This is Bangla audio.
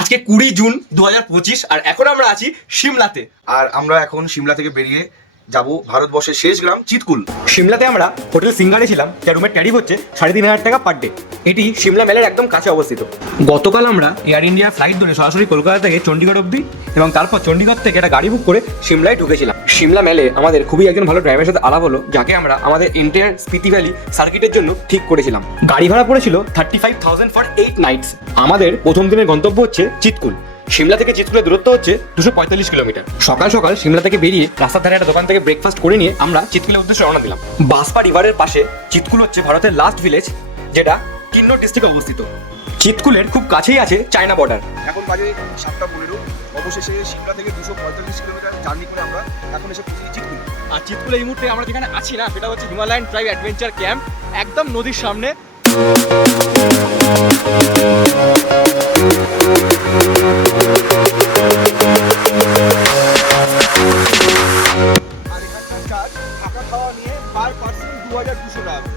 আজকে 20 জুন 2025 আর এখন আমরা আছি সিমলাতে। আর আমরা এখন সিমলা থেকে বেরিয়ে যাব ভারতবর্ষের শেষ গ্রাম চিতকুল। সিমলাতে আমরা হোটেল সিঙ্গারে ছিলাম, যার রুমের ট্যারিফ হচ্ছে 3,500 টাকা পার ডে। এটি সিমলা মেলের একদম কাছে অবস্থিত। গতকাল আমরা এয়ার ইন্ডিয়া ফ্লাইট ধরে সরাসরি কলকাতা থেকে চণ্ডীগড় অবধি এবং তারপর চণ্ডীগড় থেকে একটা গাড়ি বুক করে সিমলায় ঢুকেছিলাম। সিমলা মেলে আমাদের খুবই একজন ভালো ড্রাইভারের সাথে আলাপ হলো, যাকে আমরা আমাদের এন্টায়ার স্পিতি ভ্যালি সার্কিটের জন্য ঠিক করেছিলাম। গাড়ি ভাড়া পড়েছিল 35,000 ফর 8 নাইটস। আমাদের প্রথম দিনের গন্তব্য হচ্ছে চিতকুল। সিমলা থেকে চিতকুলের দূরত্ব হচ্ছে 245 কিলোমিটার। সকাল সকাল সিমলা থেকে বেরিয়ে রাস্তার ধারে একটা দোকান থেকে ব্রেকফাস্ট করে নিয়ে আমরা চিতকুলের উদ্দেশ্যে রওনা দিলাম। বাসপা রিভারের পাশে চিতকুল হচ্ছে ভারতের লাস্ট ভিলেজ, যেটা কিন্নর ডিস্ট্রিক্টে অবস্থিত। চিতকুলের খুব কাছেই আছে চায়না বর্ডার। এখন বাজে 7:15। অবশেষে সিমলা থেকে 245 কিলোমিটার জার্নি করে আমরা এখন এসে পৌঁছেছি চিতকুল। আর চিতকুল এই মুহূর্তে আমরা যেখানে আছি না, সেটা হচ্ছে হিমালয়ান ট্রাইব অ্যাডভেঞ্চার ক্যাম্প, একদম নদীর সামনে। আর এখানকার চার্জ থাকা খাওয়া নিয়ে পার পার্সন 2,200 টাকা।